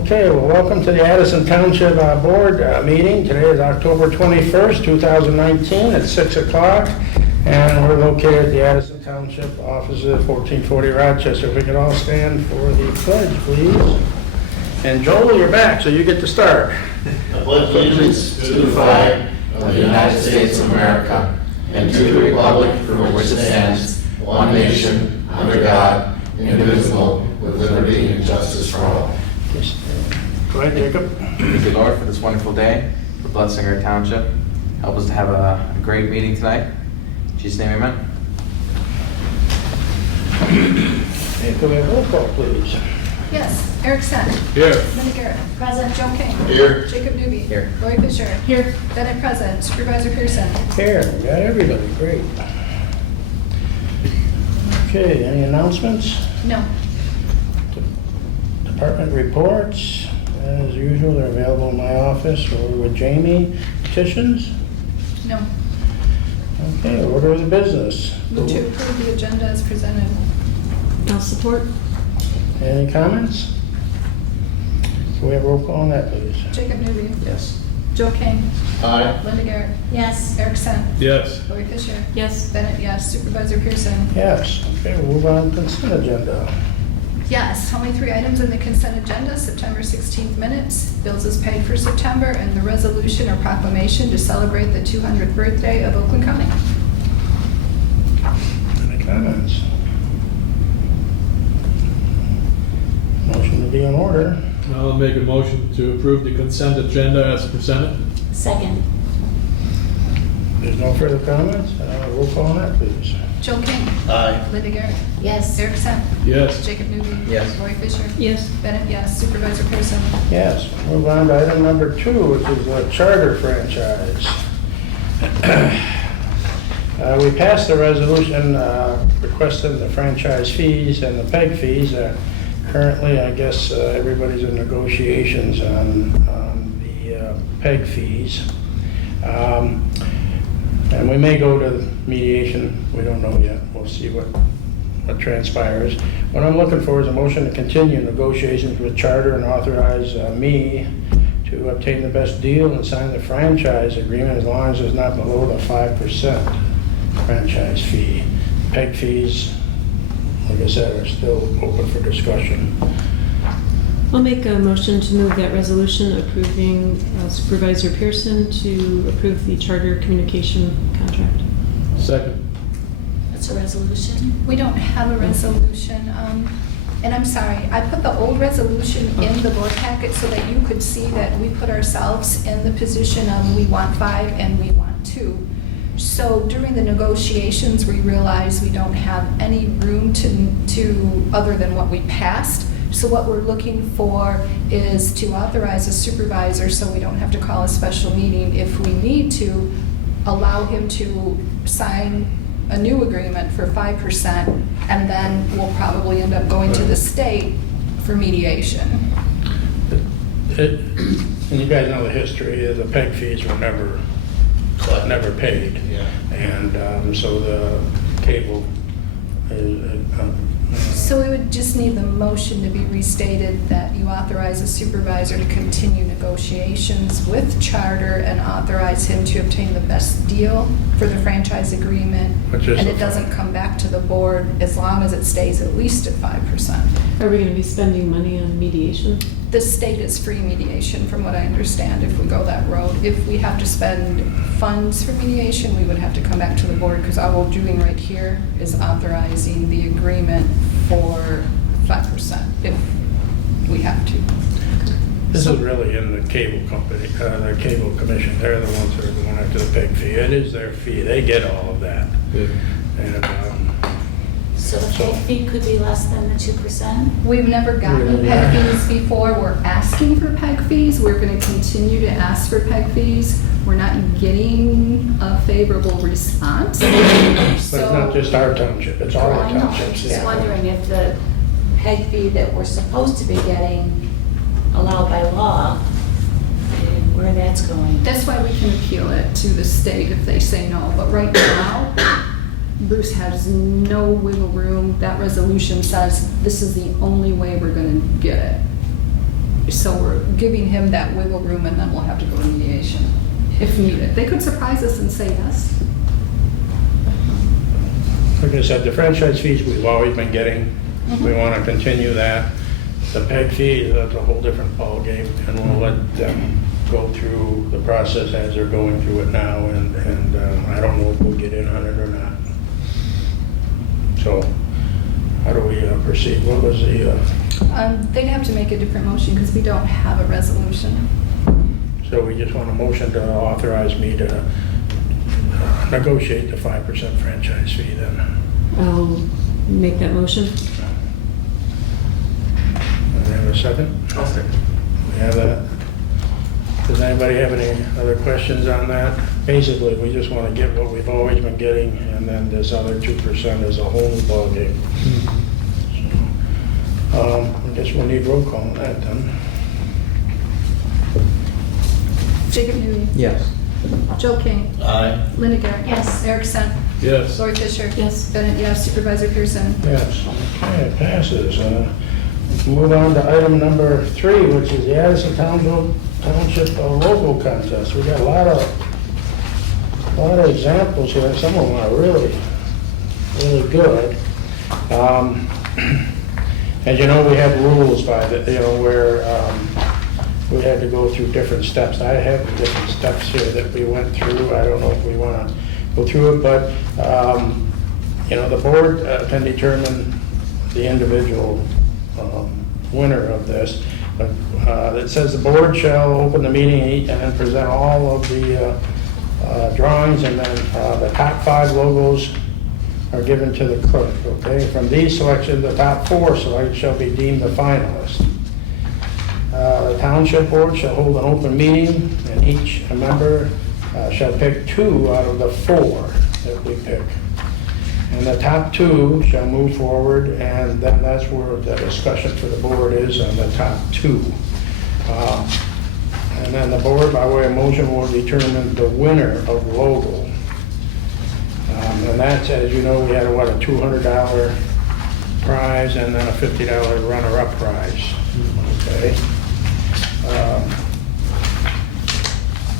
Okay, well, welcome to the Addison Township Board meeting. Today is October 21st, 2019 at 6 o'clock, and we're located at the Addison Township office at 1440 Rochester. If we could all stand for the pledge, please. And Joel, you're back, so you get to start. I pledge allegiance to the flag of the United States of America and to the republic for which it stands, one nation, under God, indivisible, with liberty and justice for all. Go ahead, Jacob. Thank you, Lord, for this wonderful day, for blessing our township. Help us to have a great meeting tonight. In Jesus' name, amen. And could we have roll call, please? Yes, Eric Sen. Here. Linda Garrett. Present. Joe King. Here. Jacob Newby. Here. Roy Fisher. Here. Bennett present. Supervisor Pearson. Here, we got everybody, great. Okay, any announcements? No. Department reports, as usual, they're available in my office or with Jamie. Petitions? No. Okay, order of the business. Move to approve the agenda as presented. I'll support. Any comments? Can we have roll call on that, please? Jacob Newby. Yes. Joe King. Aye. Linda Garrett. Yes. Eric Sen. Yes. Roy Fisher. Yes. Bennett, yes. Supervisor Pearson. Yes. Okay, we'll move on to consent agenda. Yes. Only 3 items in the consent agenda. September 16th minutes. Bills as paid for September and the resolution or proclamation to celebrate the 200th birthday of Oakland County. Any comments? Motion to be in order. I'll make a motion to approve the consent agenda as presented. Second. There's no further comments? Roll call on that, please. Joe King. Aye. Linda Garrett. Yes. Eric Sen. Yes. Jacob Newby. Yes. Roy Fisher. Yes. Bennett, yes. Supervisor Pearson. Yes, move on to item number 2, which is a charter franchise. We passed the resolution requesting the franchise fees and the PEG fees. Currently, I guess everybody's in negotiations on the PEG fees. And we may go to mediation. We don't know yet. We'll see what transpires. What I'm looking for is a motion to continue negotiations with Charter and authorize me to obtain the best deal and sign the franchise agreement as long as it's not below the 5% franchise fee. PEG fees, like I said, are still open for discussion. I'll make a motion to move that resolution approving Supervisor Pearson to approve the charter communication contract. Second. That's a resolution? We don't have a resolution, and I'm sorry, I put the old resolution in the board packet so that you could see that we put ourselves in the position of we want 5 and we want 2. So during the negotiations, we realized we don't have any room to other than what we passed. So what we're looking for is to authorize a supervisor, so we don't have to call a special meeting if we need to, allow him to sign a new agreement for 5%, and then we'll probably end up going to the state for mediation. And you guys know the history. The PEG fees were never paid. Yeah. And so the cable is, So we would just need the motion to be restated that you authorize a supervisor to continue negotiations with Charter and authorize him to obtain the best deal for the franchise agreement. Which is And the it doesn't come back to the board as long as it stays at least at 5%. Are we going to be spending money on mediation? The state is free mediation, from what I understand, if we go that road. If we have to spend funds for mediation, we would have to come back to the board, because all we're doing right here is authorizing the agreement for 5% if we have to. this is really in the cable company, the cable commission. They're the ones that are going after the PEG fee. It is their fee. They get all of that. And So the PEG fee could be less than the 2%? We've never gotten PEG fees before. We're asking for PEG fees. We're going to continue to ask for PEG fees. We're not getting a favorable response. but it's not just our township. It's all the I know, I'm townships. just wondering if the PEG fee that we're supposed to be getting allowed by law, where that's going. That's why we can appeal it to the state if they say no. But right now, Bruce has no wiggle room. That resolution says this is the only way we're going to get it. So we're giving him that wiggle room, and then we'll have to go to mediation if needed. They could surprise us and say yes. Like I said, the franchise fees we've always been getting, we want to continue that. The PEG fee, that's a whole different ballgame, and we'll let them go through the process as they're going through it now, and I don't know if we'll get in on it or not. So, how do we proceed? What was the, They'd have to make a different motion because we don't have a resolution. so we just want a motion to authorize me to negotiate the 5% franchise fee then? I'll make that motion. Do we have a second? I'll second. We have that. Does anybody have any other questions on that? Basically, we just want to get what we've always been getting, and then this other 2% is a whole new ballgame. So, I guess we'll need roll call on that then. Jacob Newey. Yes. Joe King. Aye. Linda Garrett. Yes. Eric Stern. Yes. Lori Fisher. Yes. Bennett, yes. Supervisor Pearson. Yes, okay, it passes. Move on to item number 3, which is the Addison Township logo contest. We got a lot of examples here. Some of them are really, really good. As you know, we have rules by the, where we had to go through different steps. I have the different steps here that we went through. I don't know if we want to go through it, but, the board can determine the individual winner of this. But it says the board shall open the meeting and present all of the drawings, and then the top 5 logos are given to the clerk, okay? From these selections, the top 4 selected shall be deemed the finalists. The township board shall hold an open meeting, and each member shall pick 2 out of the 4 that we pick. And the top 2 shall move forward, and then that's where the discussion for the board is on the top 2. And then the board, by way of motion, will determine the winner of the logo. And that's, as you know, we had a $200 prize and then a $50 runner-up prize. Okay.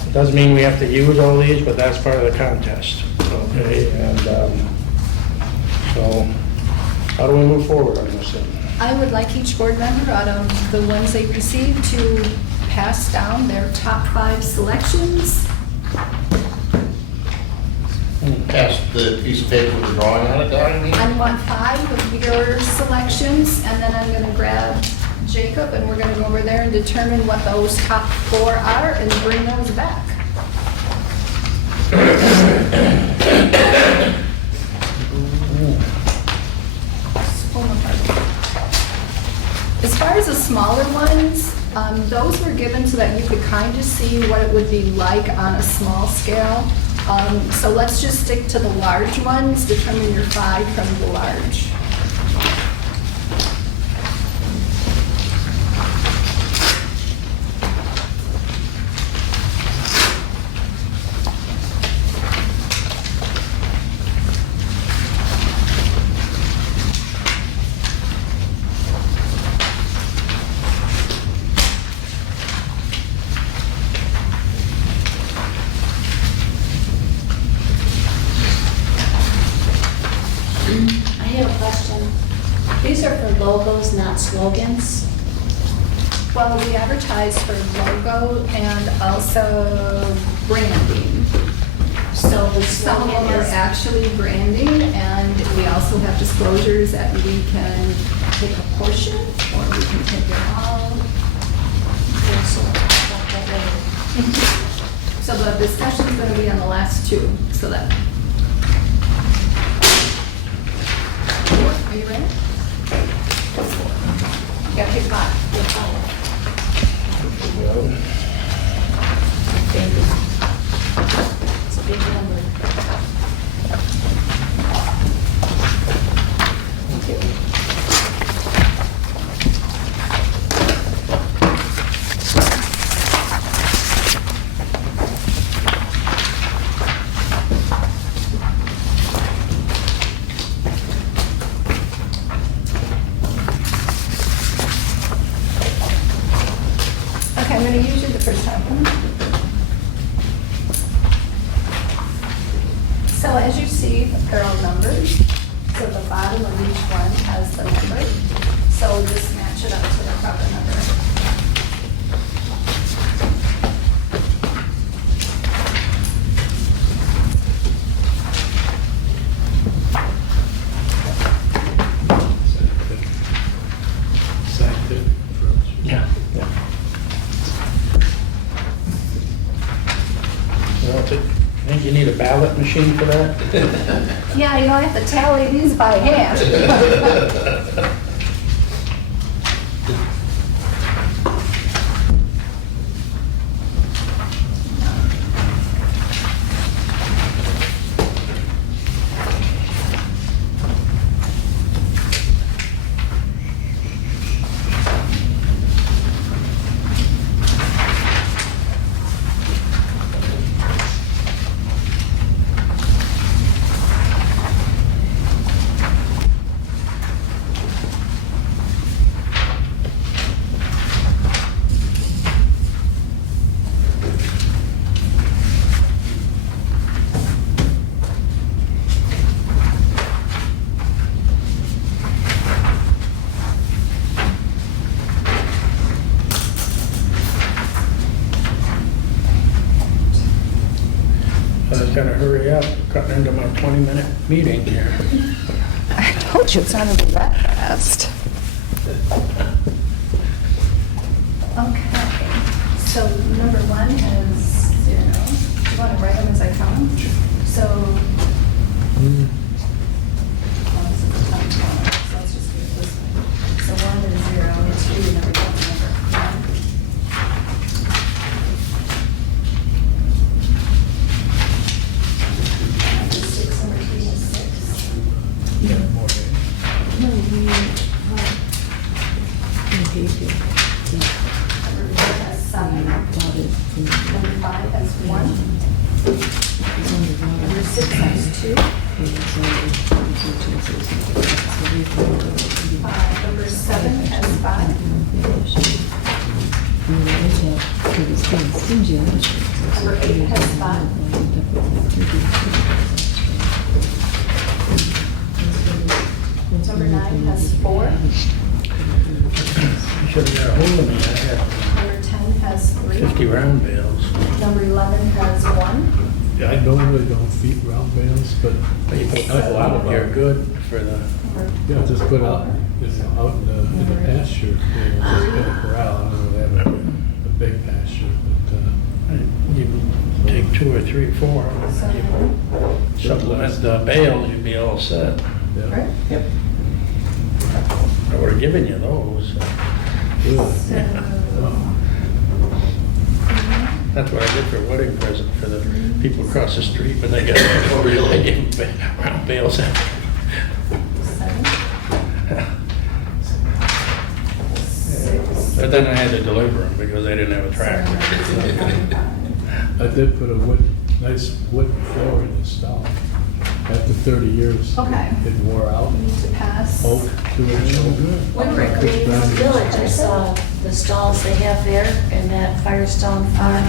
It doesn't mean we have to use all these, but that's part of the contest. Okay, and so how do we move forward on this thing? I would like each board member, out of the ones they received, to pass down their top 5 selections. Pass the piece of paper with the drawing on it down, you mean? I want 5 of your selections, and then I'm gonna grab Jacob, and we're gonna go over there and determine what those top 4 are and bring those back. Pull them apart. As far as the smaller ones, those were given so that you could kind of see what it would be like on a small scale. So let's just stick to the large ones, determine your 5 from the large. I have a question. These are for logos, not slogans. Well, we advertise for logo and also branding. So the Some of them slogan are is, actually branding, and we also have disclosures that we can take a portion or we can take it all. Okay, so I'll talk about that later. So the discussion's gonna be on the last 2, so that. Are you ready? You gotta pick 5. You're fine. Well, Thank you. It's a big number. Thank you. gonna use you the first time. So as you see, they're all numbered. So the bottom of each one has the number. So just match it up to the proper number. Scientific approach. Yeah. Well, I think you need a ballot machine for that? Yeah, you don't have to tally these by hand. I was gonna hurry up, cutting into my 20-minute meeting here. I told you it's not gonna be that fast. Okay, so number one has 0. Do you want to write them as I count them? So, Mm. oh, this is the top one, so let's just do it this way. So 1 is 0, 2, number 1. Number 6, number 3 is 6. Yeah, more than- No, we gave you. Number 4 has 7. Number 5 has 1. Number 6 has 2. Number 7 has 5. Number 8 has 5. Number 9 has 4. You should have got a hold of me, I had Number 10 has 3. 50 round bales. Number 11 has 1. Yeah, I normally don't feed round bales, but You put a lot of them here, good for the, yeah, just put out, out in the pasture, you know, just in a corral. I don't know, they have a big pasture, but, you take 2 or 3, 4, you supplement the bales, you'd be all set. yeah. Right? Yep. I would have given you those. Good. So, That's what I did for a wedding present for the people across the street, when they got, they gave them round bales. 7. 6. But then I had to deliver them because they didn't have a tractor. I did put a nice wood floor in the stall. After 30 years, Okay. it wore out. We need to pass. Oak, 2-inch oak. When we were at Greenfield Village, I saw the stalls they have there in that Firestone farm,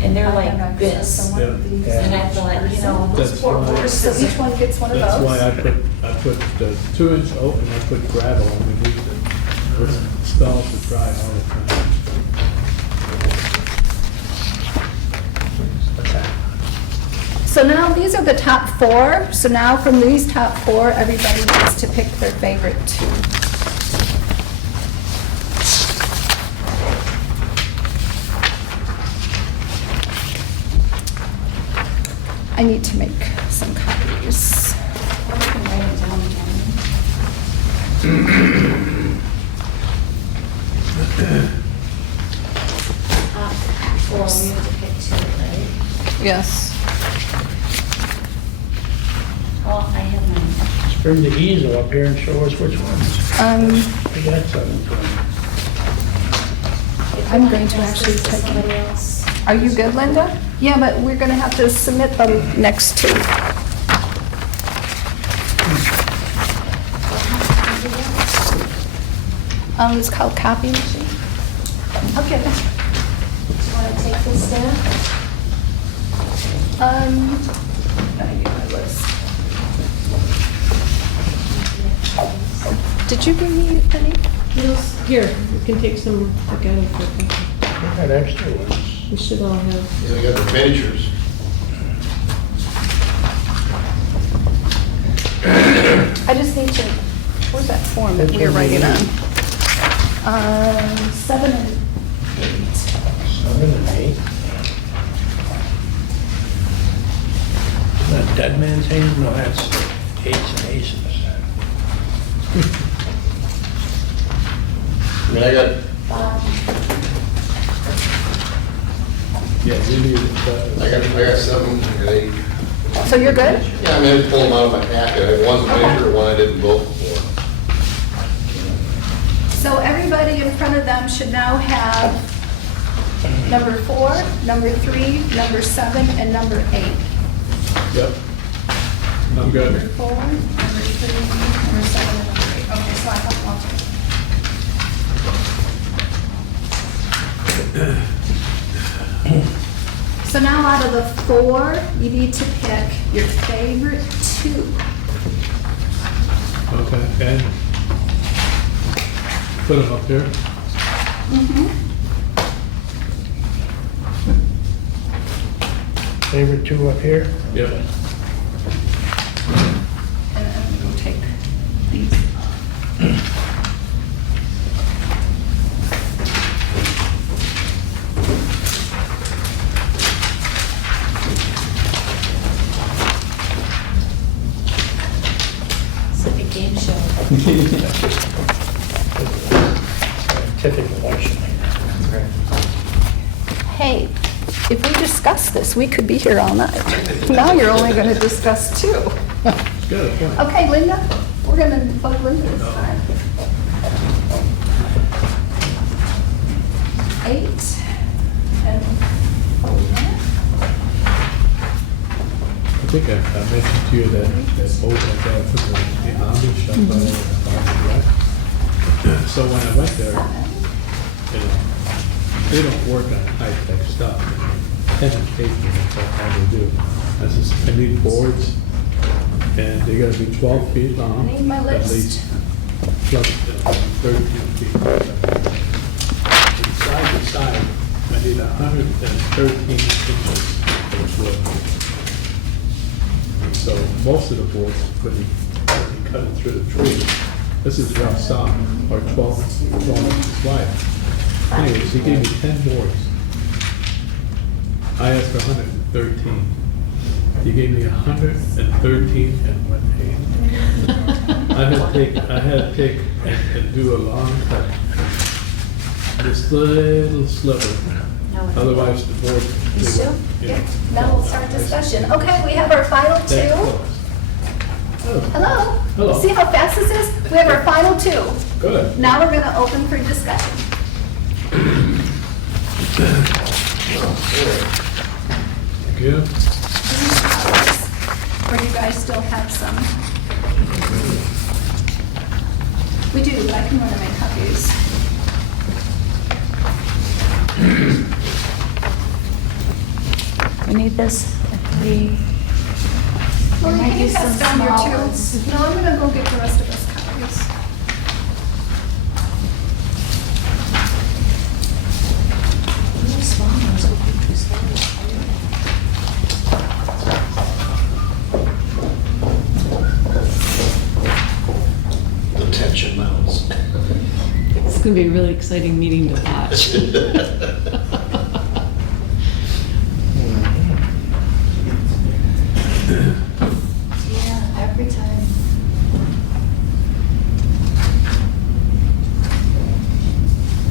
and they're I like have access this. to one of Yeah. these. And I thought, you know, those That's poor why- So horses. each one gets one of those? That's why I put the 2-inch oak and I put gravel underneath it. Those stalls are dry all the time. What's that? So now these are the top 4. So now from these top 4, everybody gets to pick their favorite 2. I need to make some copies. Or we can write it down, Top 4, we have to pick 2, right? Yes. Oh, I have mine. Just bring the easel up here and show us which ones. We got some. If I'm you going want to pass actually this to take it. somebody else. Are you good, Linda? Yeah, but we're going to have to submit them next to. It's called copy machine. Okay. take this down? I need my list. Did you bring me any? Here, you can take some, look at it for a copy. We got extra ones. We should all have. Yeah, we got the miniatures. I just need to, where's that form that we were writing on? 7 and 8. 7 and 8. Isn't that dead man's hand? No, that's 8s and aces. I mean, I got, Yeah, you need it. I got 7, I got 8. So you're good? Yeah, I mean, I just pulled them out of my packet. One's a miniature, one I didn't vote for. So everybody in front of them should now have number 4, number 3, number 7, and number 8. Yep. I'm Number good. 4, number 3, number 7, and number 8. Okay, so I have them all taken. So now out of the 4, you need to pick your favorite 2. Okay, and put them up here. Favorite 2 up here? Yep. And I'm going to take these. It's like a game show. Scientific election here. That's great. Hey, if we discuss this, we could be here all night. Now you're only going to discuss 2. Got a point. Okay, Linda, we're going to vote Linda this time. 8 and I think I mentioned to you that boat I got from the Amish up by the So when I went there, you know, they don't work on high-tech stuff. Pen and paper, that's all they do. I says, I need boards, and they gotta be 12 feet long. I need my At list. least, plus 13 feet. And side to side, I need 113 inches of wood. So most of the boards, when you cut it through the tree, this is rough saw, or 12 inches wide. Anyways, he gave me 10 boards. I asked for 113. He gave me 113 and 1 8. I had to take and do a long cut. This little sliver. Otherwise, the board. You sure? Yeah, now we'll start discussion. Okay, we have our final 2. Hello? Hello. See how fast this is? We have our final 2. Good. Now we're going to open for discussion. Thank you. Or you guys still have some? We do, but I can run and make copies. We need this. We. Well, might can you use pass some down your small 2? ones. No, I'm going to go get the rest of us copies. These small ones would be too small. The tension mounts. It's gonna be a really exciting meeting to watch. Yeah, every time.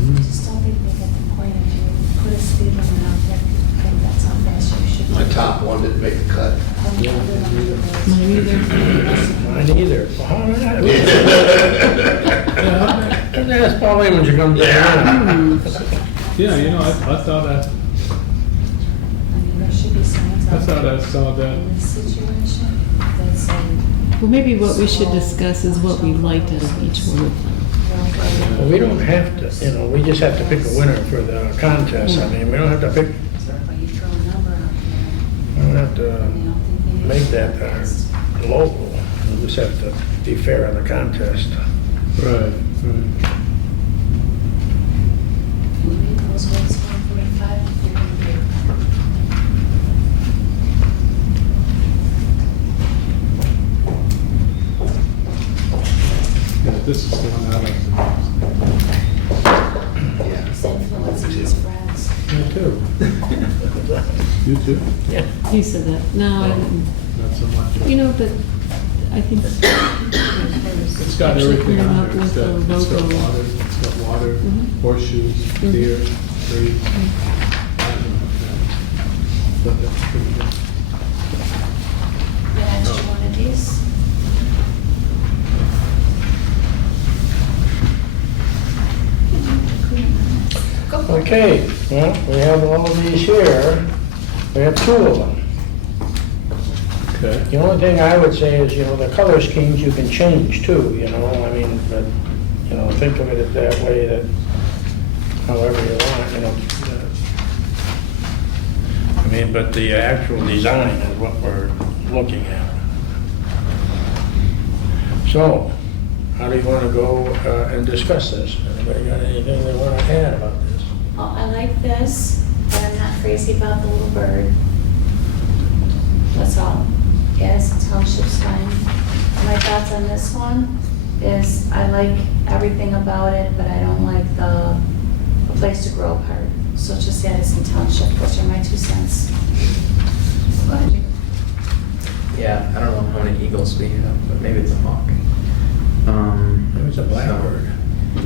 I just don't think they get the point if you put a speed limit out there, people think that's how fast you should. My top one didn't make the cut. Mine either. Mine either. Well, how did I? That's Pauline when she comes down. Yeah, you know, I thought I mean, there should be signs I out thought there I saw that. in this situation that say, Well, maybe what we should discuss is what we liked out of each one of them. Well, we don't have to, we just have to pick a winner for the contest. I mean, we don't have to pick make that our logo. We just have to be fair on the contest. Right, right. Maybe those ones 145. Yeah, this is the one I like the Yeah. It's influencing his friends. most. Me too. You too? Yeah. He said that. No, I didn't. Not so much. You know, but I think. It's got Actually everything coming on up there. It's with got, the it's got logo. water, it's got water, Mhm. horseshoes, Mhm. deer, trees. I don't know, yeah. But that's pretty good. An extra one of these. Go for it. Okay, well, we have all of these here. We have two of them. Okay. The only thing I would say is, the color schemes you can change too, I mean, but, think of it that way, that however you want, I mean, but the actual design is what we're looking at. So, how do you want to go and discuss this? Anybody got anything they want to add about this? Oh, I like this, but I'm not crazy about the little bird. That's all. Addison Township's fine. My thoughts on this one is I like everything about it, but I don't like the place to grow part. So it's just Addison Township. Those are my 2 cents. Go ahead. Yeah, I don't know how many eagles we have, but maybe it's a hawk. It was a blackbird.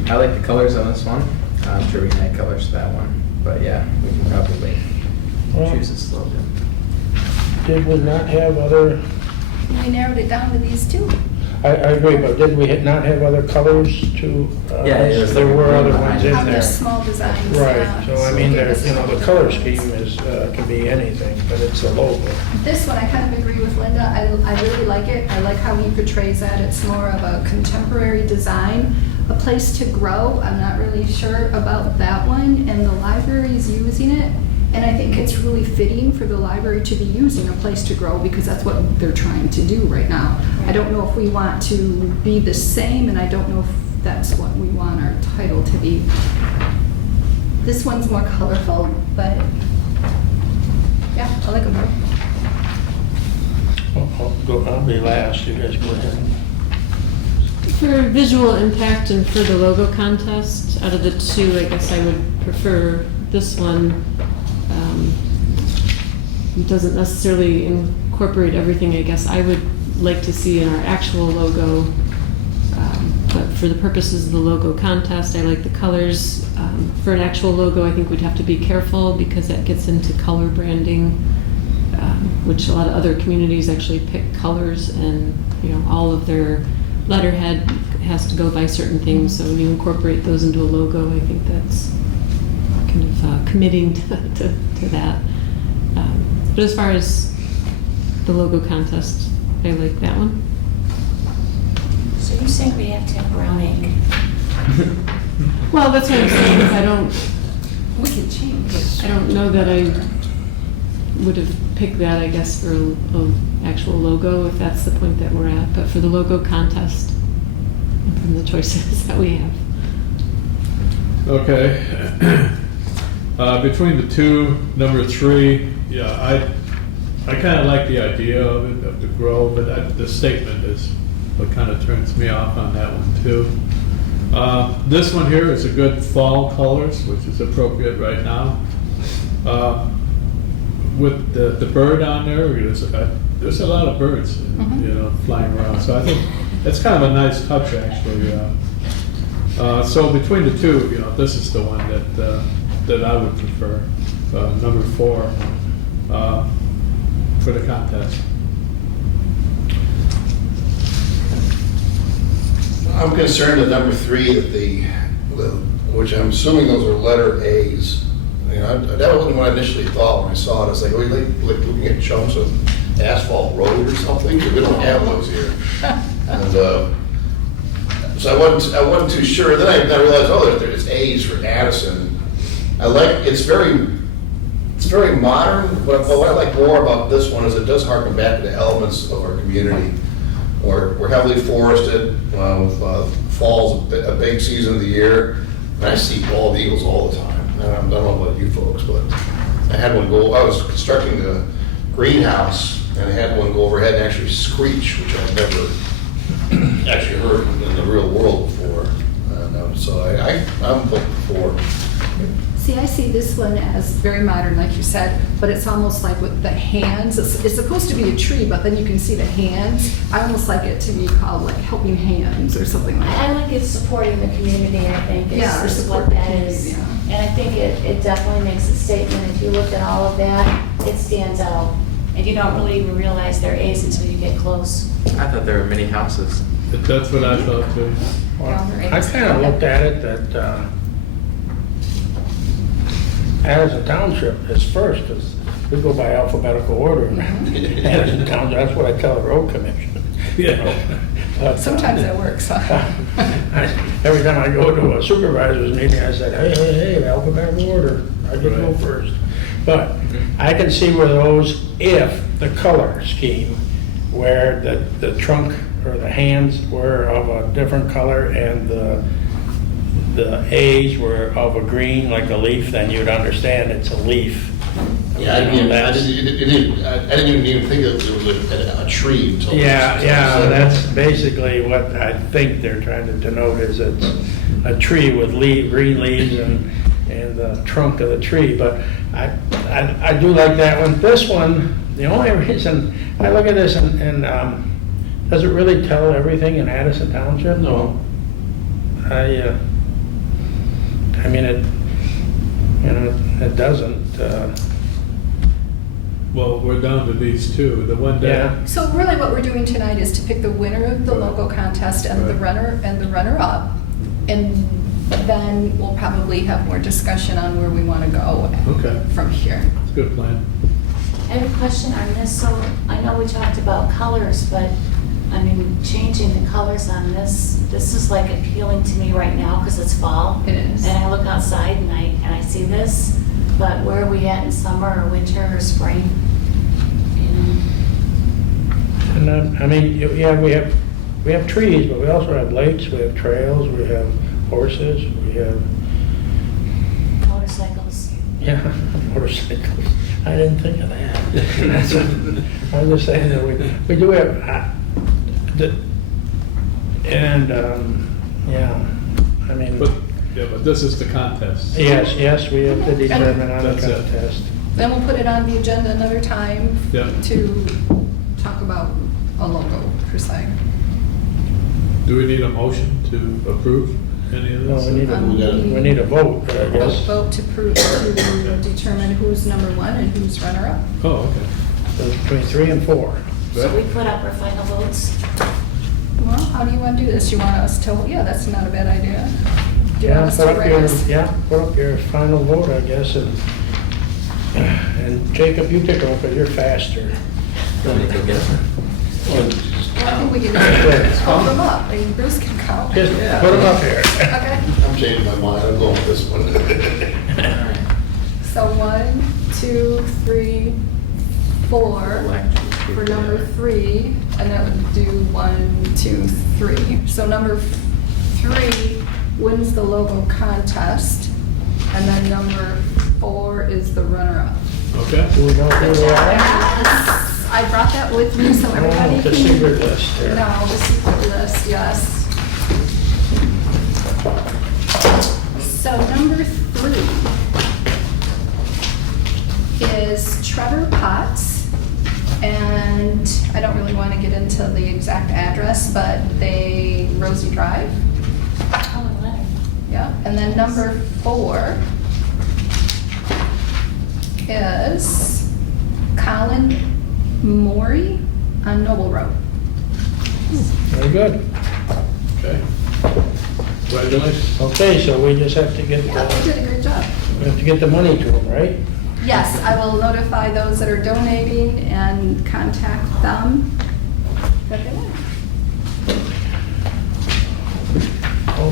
I like the colors on this one. I'm sure we can add colors to that one, but yeah, we can probably Well, choose a slogan. Did we not have other, We narrowed it down to these two. I agree, but did we not have other colors to? Yeah, there's There like were green other behind ones it. in On there. the small designs. Right, so I mean, give there's, us the some color different scheme ones. can be anything, but it's a logo. This one, I kind of agree with Linda. I really like it. I like how he portrays that. It's more of a contemporary design. A place to grow, I'm not really sure about that one, and the library is using it. And I think it's really fitting for the library to be using a place to grow because that's what they're trying to do right now. I don't know if we want to be the same, and I don't know if that's what we want our title to be. This one's more colorful, but yeah, I like them both. I'll be last, you guys go ahead. For visual impact and for the logo contest, out of the two, I guess I would prefer this one. It doesn't necessarily incorporate everything I guess I would like to see in our actual logo. But for the purposes of the logo contest, I like the colors. For an actual logo, I think we'd have to be careful because that gets into color branding, which a lot of other communities actually pick colors, and all of their letterhead has to go by certain things. So when you incorporate those into a logo, I think that's kind of committing to that. But as far as the logo contest, I like that one. So you're saying we have to have brown ink? Well, that's what I'm saying. Is I don't We can change it. I don't know that I would have picked that, I guess, for an actual logo, if that's the point that we're at. But for the logo contest, from the choices that we have. Okay. Between the two, number 3, yeah, I kind of like the idea of it, of the grow, but the statement is what kind of turns me off on that one too. This one here is a good fall colors, which is appropriate right now. With the bird on there, there's a lot of birds, flying around. So I think it's kind of a nice touch, actually. So between the two, this is the one that I would prefer, number 4, for the contest. I'm concerned with number 3, which I'm assuming those are letter A's. That wasn't what I initially thought when I saw it. I was like, are we like looking at chunks of asphalt road or something? We don't have those here. And so I wasn't too sure. Then I realized, there's A's for Addison. It's It's very modern, but what I like more about this one is it does harken back to the elements of our community. We're heavily forested, fall's a big season of the year, and I see bald eagles all the time. I don't know about you folks, but I had one go, I was constructing a greenhouse, and I had one go overhead and actually screech, which I've never actually heard in the real world before. So I'm looking for. See, I see this one as very modern, like you said, but it's almost like with the hands. It's supposed to be a tree, but then you can see the hands. I almost like it to be called like helping hands or something like that. I like it supporting the community, I think, Yeah, or is support what the that community, is. yeah. And I think it definitely makes a statement. If you look at all of that, it stands out. And you don't really even realize they're A's until you get close. I thought there were many houses. That's what I thought too. Well, I kind of looked at it that Addison Township is first, 'cause we go by alphabetical order. Addison Township, that's what I tell the road commission. Yeah. But, Sometimes that works, huh? Every time I go to a supervisor's meeting, I said, hey, alphabetical order, I get to go Right. first. But I can see where those, if the color scheme, where the trunk or the hands were of a different color and the A's were of a green, like a leaf, then you'd understand it's a leaf. Yeah, I didn't even think it was a tree until. Yeah, that's basically what I think they're trying to denote, is it's a tree with green leaves and the trunk of the tree, but I do like that one. This one, the only reason, I look at this and does it really tell everything in Addison Township? No. I mean, it doesn't. Well, we're down to these two. The one Yeah. that, So really what we're doing tonight is to pick the winner of the logo contest and the Right. runner-up. And then we'll probably have more discussion on where we want to go okay, from here. it's a good plan. I have a question on this. So I know we talked about colors, but I mean, changing the colors on this is like appealing to me right now because it's fall. It is. And I look outside and I see this, but where are we at in summer or winter or spring? You know? And I mean, yeah, we have trees, but we also have lakes, we have trails, we have horses, we have, Motorcycles. yeah, motorcycles. I didn't think of that. That's what- I'm just saying that we do have, yeah, I mean, But this is the contest. yes, we have to determine on the That's it. contest. Then we'll put it on the agenda another time Yeah. to talk about a logo per se. Do we need a motion to approve any of No, this? we need a vote, I guess. Vote to determine who's number one and who's runner-up. Oh, okay. So it's between 3 and 4. So we put up our final votes. Well, how do you want to do this? You want us to, yeah, that's not a bad idea. Do you want Yeah, us put to up rate your, us? put up your final vote, I guess, and Jacob, you take over, because you're faster. Let me go get it. Well, I think we can just hold them up, and Bruce can count. Just put them up here. Okay, I'm changing my mind, I'm going with this one. so 1, 2, 3, 4 for number 3, and that would do 1, 2, 3. So number 3 wins the logo contest, and then number 4 is the runner-up. Okay. Do we know who they are? Yes, I brought that with me so everybody Oh, the can. secret list here. No, the secret list, yes. So number 3 is Trevor Potts, and I don't really want to get into the exact address, but Rosie Drive, Oh, the letter. yeah. And then number 4 is Colin Maury on Noble Road. Very good. Okay. Congratulations. Okay, so we just have to get, Yeah, they did a great job. we have to get the money to them, right? Yes, I will notify those that are donating and contact them that they win.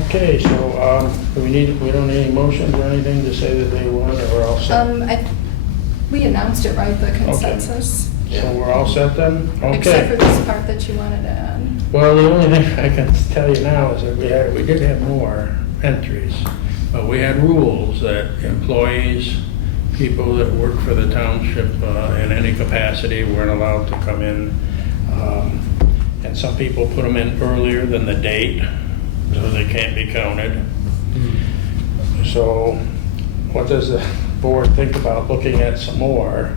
Okay, so, we don't need any motions or anything to say that they won, or all set? We announced it, right, the consensus? So we're all set then? Except for Okay. this part that you wanted to add. Well, the only thing I can tell you now is that we did have more entries, but we had rules that employees, people that work for the township in any capacity weren't allowed to come in. And some people put them in earlier than the date, so they can't be counted. So what does the board think about looking at some more?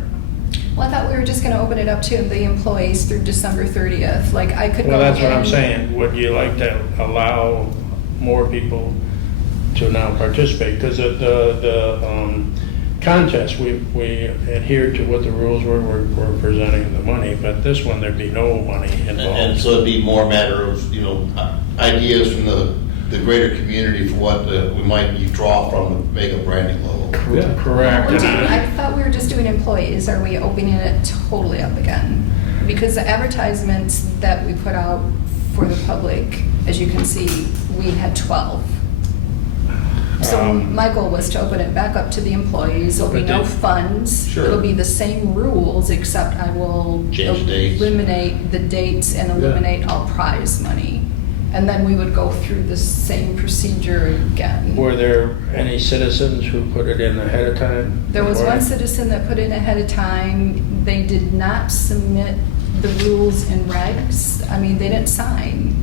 Well, I thought we were just gonna open it up to the employees through December 30th, like I could go in. Well, that's what I'm saying. Would you like to allow more people to now participate? Because the contest, we adhered to what the rules were. We're presenting the money, but this one, there'd be no money And involved. so it'd be more a matter of, ideas from the greater community for what we might draw from to make a branding logo. Yeah. Correct. I thought we were just doing employees. Are we opening it totally up again? Because the advertisements that we put out for the public, as you can see, we had 12. So my goal was to open it back up to the employees. There'll be no funds. Sure. It'll be the same rules, except I will Change dates. eliminate the dates and eliminate all prize money. And then we would go through the same procedure again. Were there any citizens who put it in ahead of time? There was one Or- citizen that put in ahead of time. They did not submit the rules and regs. I mean, they didn't sign.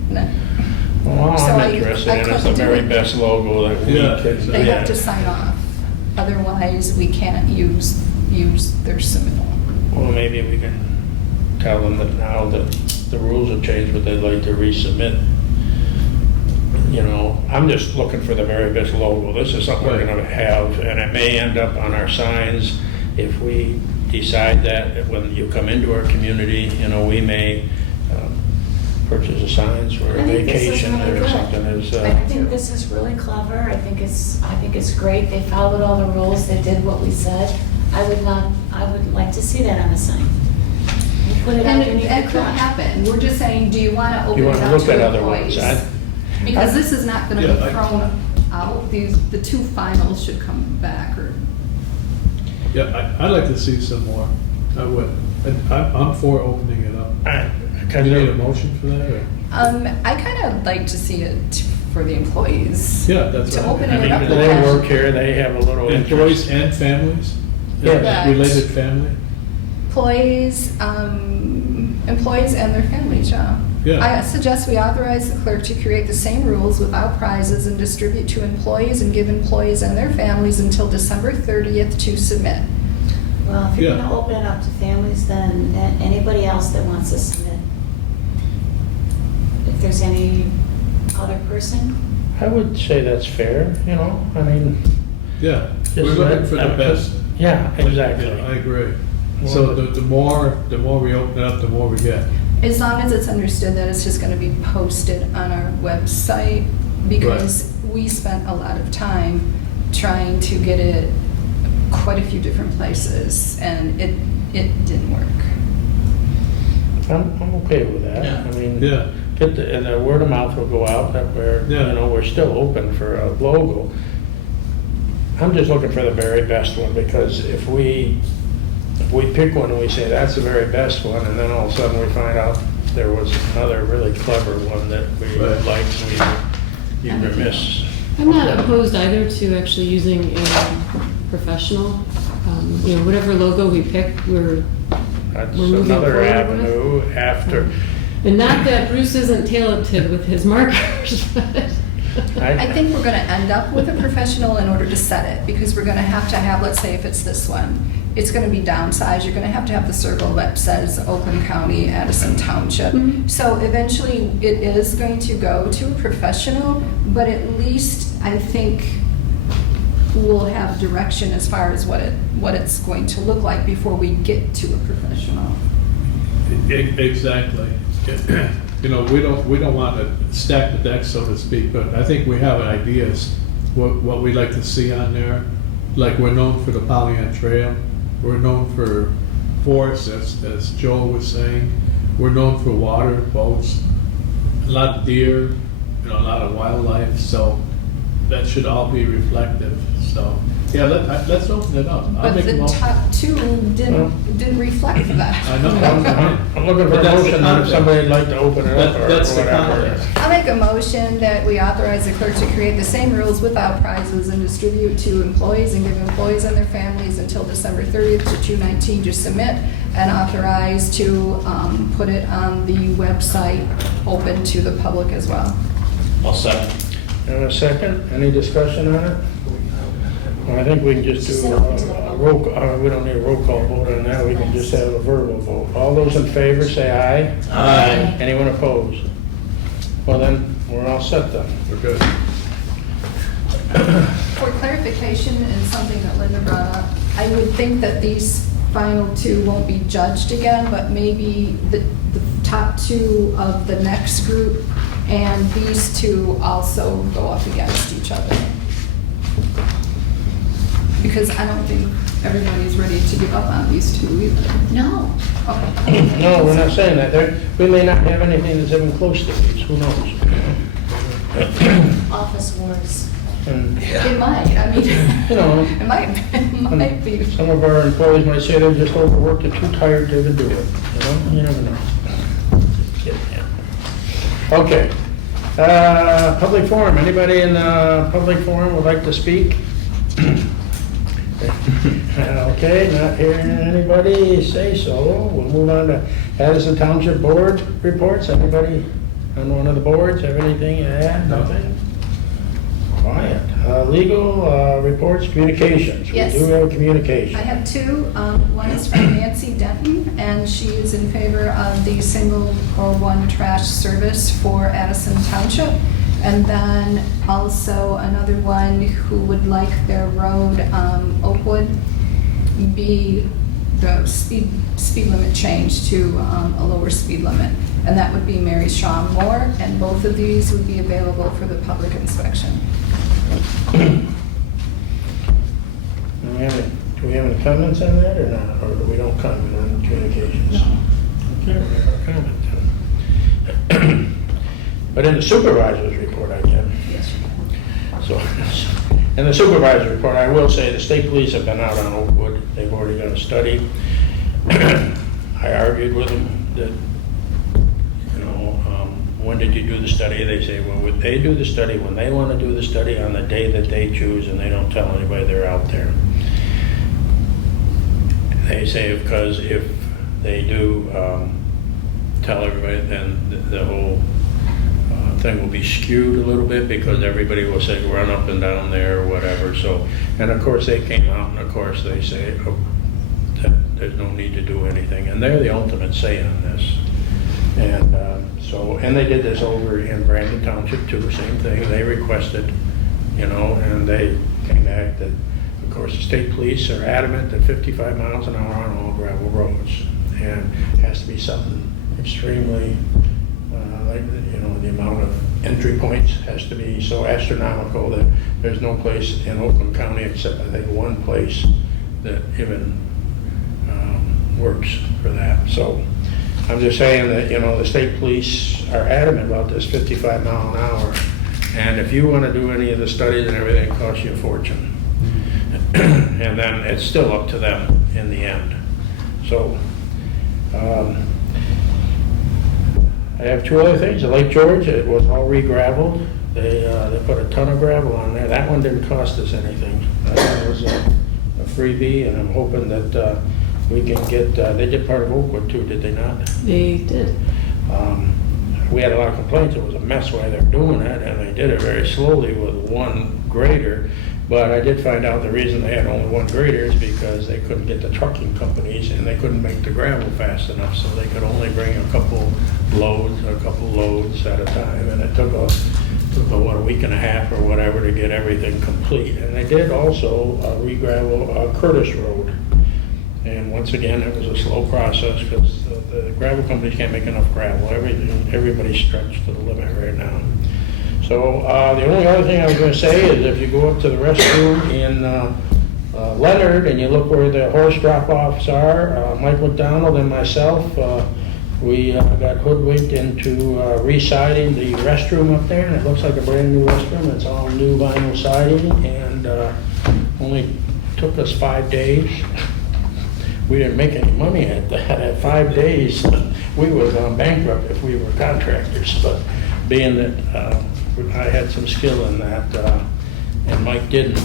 Well, all So I'm I interested in is the couldn't do very it. best logo that we Yeah, can. They have to yeah. sign off. Otherwise, we can't use their submittal. Well, maybe we can tell them that now that the rules have changed, but they'd like to resubmit. I'm just looking for the very best logo. This is something we're Right. gonna have, and it may end up on our signs if we decide that when you come into our community, we may purchase the signs for a I think this is vacation really or good. something. I think this is really clever. I think it's great. They followed all the rules. They did what we said. I would like to see that on the sign. You put it And underneath it the could crotch. happen. We're just saying, do you want to You open want it to up look at to other ones? employees? Because this is not going to Yeah, be I- thrown out. The two finals should come back or. Yeah, I'd like to see some more. I would. I'm for opening it up. Do you need a motion for that, or? I kind of like to see it for the employees. Yeah, that's To right. open I it mean, up. do they work here, they have a little Employees interest. and families? Yes. Related family? Employees and their families, yeah. Yeah. I suggest we authorize the clerk to create the same rules without prizes and distribute to employees and give employees and their families until December 30th to submit. Well, if you're Yeah. going to open it up to families, then anybody else that wants to submit. If there's any other person, I would say that's fair, I mean. Yeah, we're just looking for the let- best. Yeah, exactly. Yeah, I agree. So the more we open it up, the more we get. As long as it's understood that it's just going to be posted on our website, because we spent a lot of time trying to get it quite a few different places, and it didn't work. I'm okay with that. Yeah. I mean, Yeah. and the word of mouth will go out that Yeah. we're still open for a logo. I'm just looking for the very best one, because if we pick one and we say that's the very best one, and then all of a sudden we find out there was another really clever one that we Right. liked, we'd be remiss. I'm not opposed either to actually using a professional. Whatever logo we pick, That's We're moving another forward avenue after. and not that Bruce isn't talented with his markers, but. I think we're going to end up with a professional in order to set it, because we're going to have, let's say if it's this one, it's going to be downsized. You're going to have the circle that says Oakland County, Addison Township. Mhm. So eventually it is going to go to a professional, but at least I think we'll have direction as far as what it's going to look like before we get to a professional. Exactly. We don't want to stack the deck, so to speak, but I think we have ideas, what we'd like to see on there. Like, we're known for the Pollyant Trail, we're known for forests, as Joel was saying, we're known for water, boats, a lot of deer, a lot of wildlife, so that should all be reflective, so, yeah, let's open it up. I'll But make a the motion. top two didn't reflect that. I know. I'm looking for But a that's the motion, if context. somebody'd like to open it up or That's the whatever. context. I'll make a motion that we authorize the clerk to create the same rules without prizes and distribute to employees and give employees and their families until December 30th to 2/19 to submit, and authorize to put it on the website open to the public as well. I'll second. And a second, any discussion on it? Well, I think we can just do a roll, we don't need a roll call vote on that, we can just have a verbal vote. All those in favor, say aye. Aye. Anyone opposed? Well then, we're all set then. We're good. For clarification, and something that Linda brought up, I would think that these final two won't be judged again, but maybe the top two of the next group and these two also go up against each other. Because I don't think everybody's ready to give up on these two either. No. Okay. No, we're not saying that. We may not have anything that's even close to these, who knows? Office wars. And, It might, I mean, you know, it might be. some of our employees might say they're just overworked, they're too tired to even do it, you know, you never know. Just kidding, yeah. Okay, public forum, anybody in the public forum would like to speak? Okay, not hearing anybody say so, we'll move on to Addison Township Board reports. Anybody on one of the boards have anything to add? Nothing? Quiet. Legal reports, communications. Yes. We do have communication. I have two. One is from Nancy Denton, and she is in favor of the single or one trash service for Addison Township. And then also another one who would like their road, Oakwood, be the speed limit changed to a lower speed limit. And that would be Mary Shaw Moore, and both of these would be available for the public inspection. Do we have any comments on that or not? Or we don't comment on communications? No. Okay, we have a comment then. But in the supervisor's report, I can. Yes, you can. So, in the supervisor's report, I will say the state police have been out on Oakwood. They've already done a study. I argued with them that, you know, when did you do the study? They say, well, they do the study when they want to do the study on the day that they choose, and they don't tell anybody they're out there. They say because if they do tell everybody, then the whole thing will be skewed a little bit, because everybody will say run up and down there or whatever. So, and of course they came out and of course they say, oh, that there's no need to do anything, and they're the ultimate say on this. And and they did this over in Brandon Township too, same thing. They requested, you know, and they came back that, of course, the state police are adamant that 55 miles an hour on all gravel roads, and it has to be something extremely, like, you know, the amount of entry points has to be so astronomical that there's no place in Oakland County except I think one place that even works for that. So I'm just saying that, you know, the state police are adamant about this 55 mile an hour, and if you want to do any of the studies and everything, it costs you a fortune. And then it's still up to them in the end. So I have two other things. The Lake George, it was all re-gravelled. They put a ton of gravel on there. That one didn't cost us anything. That was a freebie, and I'm hoping that we can get, they did part of Oakwood too, did they not? They did. We had a lot of complaints. It was a mess while they were doing it, and they did it very slowly with one grader. But I did find out the reason they had only one grader is because they couldn't get the trucking companies, and they couldn't make the gravel fast enough, so they could only bring a couple loads at a time, and it took a week and a half or whatever to get everything complete. And they did also re-gravel Curtis Road. And once again, it was a slow process because the gravel companies can't make enough gravel. Everybody's stretched to the limit right now. So the only other thing I was going to say is if you go up to the restroom in Leonard and you look where the horse drop-offs are, Mike McDonald and myself We got hoodwinked into re-siding the restroom up there, and it looks like a brand-new restroom. It's all new vinyl siding, and only took us 5 days. We didn't make any money at that. At 5 days, we was bankrupt if we were contractors, but being that I had some skill in that, and Mike didn't,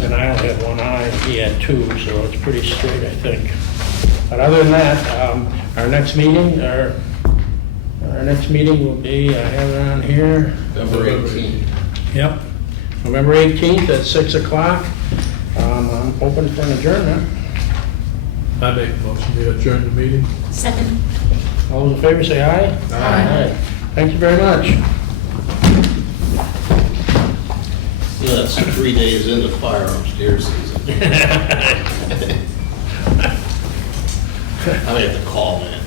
and I only had one eye, and he had two, so it's pretty straight, I think. But other than that, our next meeting will be, I have it on here. November 18th. Yep, November 18th at 6 o'clock. I'm open for an adjournment. I make a motion to adjourn the meeting. Second. All those in favor say aye. Aye. Thank you very much. You know, that's 3 days into firearms deer season. I may have to call, man.